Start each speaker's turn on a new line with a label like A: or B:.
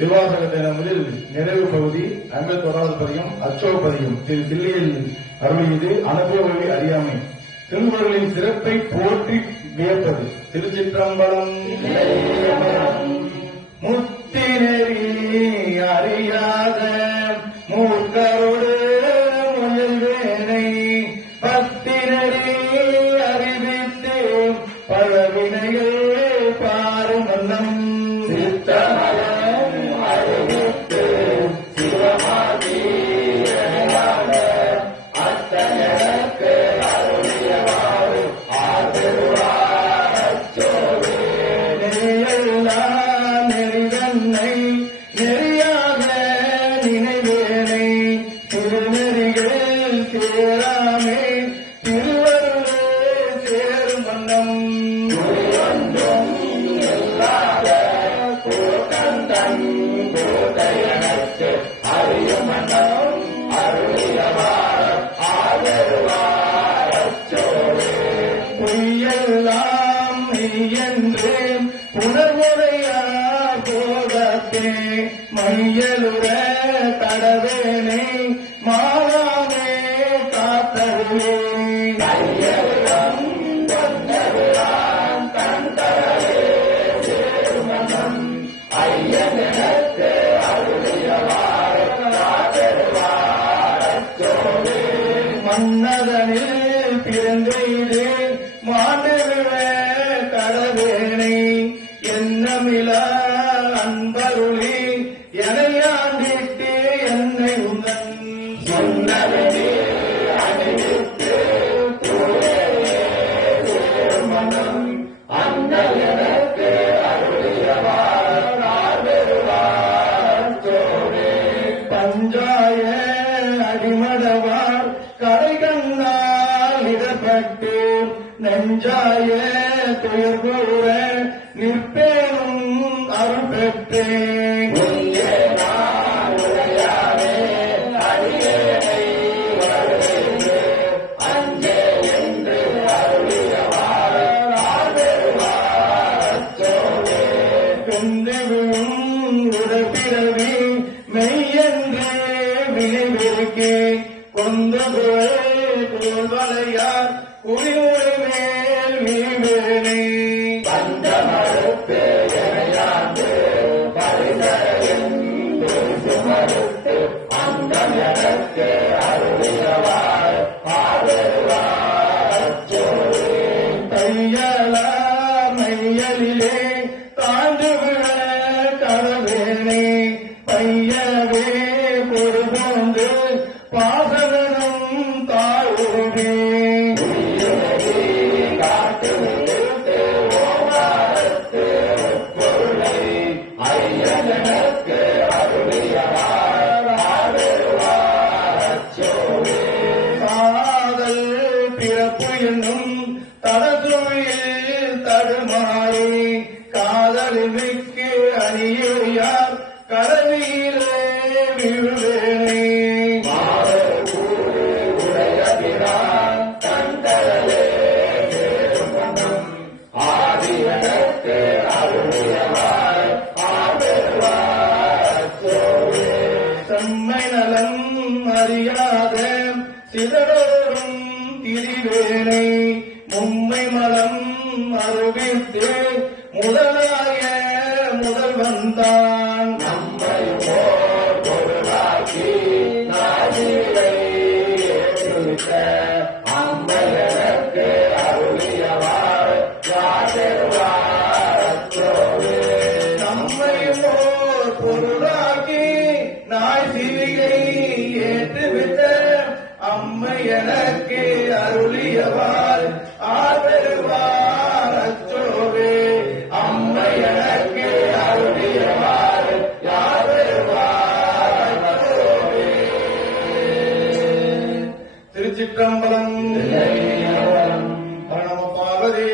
A: திருவாசகத்தின முதல் நிறைவு பகுதி ஐம்பத்தி ஓராவது பதியம் அச்சோ பதியம் திரு தில்லியில் அருளியது அனுபவ வழி அறியாமை. திருமுறைகளின் சிறப்பை போற்றி வியப்பது. திருச்சிற்றம்பலம். முத்தினரி அறியாத மூர்க்கரோடு முயல்வேனை பத்தினரி அறிவித்து பழவினைகள் பாரும் உன்னதனில் பிறந்தெய்து மாண்டவிழ நெஞ்சாய துயர் கூற நிற்பேனும் அருள் பெற்றேன். பெந்தவிழும் உடற்பிறவி மெய்யென்றே வினைவிருக்கே கொந்த புகழ்வலையார் குடிமுறை மையலிலே தாண்டு விழ கடவேனே பையவே பொறுபோந்து பாசகனும் தாழ்வே காட்டு விட்டு விழுவேனே நலம் அறியாத சிதறோடும் மும்மை மலம் அறிவித்து முதலாய முதல் வந்தான் அம்மை எனக்கு அருளியவாள் ஆதருவார் அச்சோவே அம்மை எனக்கு அருளியவாள் யாதருவார் அச்சோவே திருச்சிற்றம்பலம் பரணம பார்வதி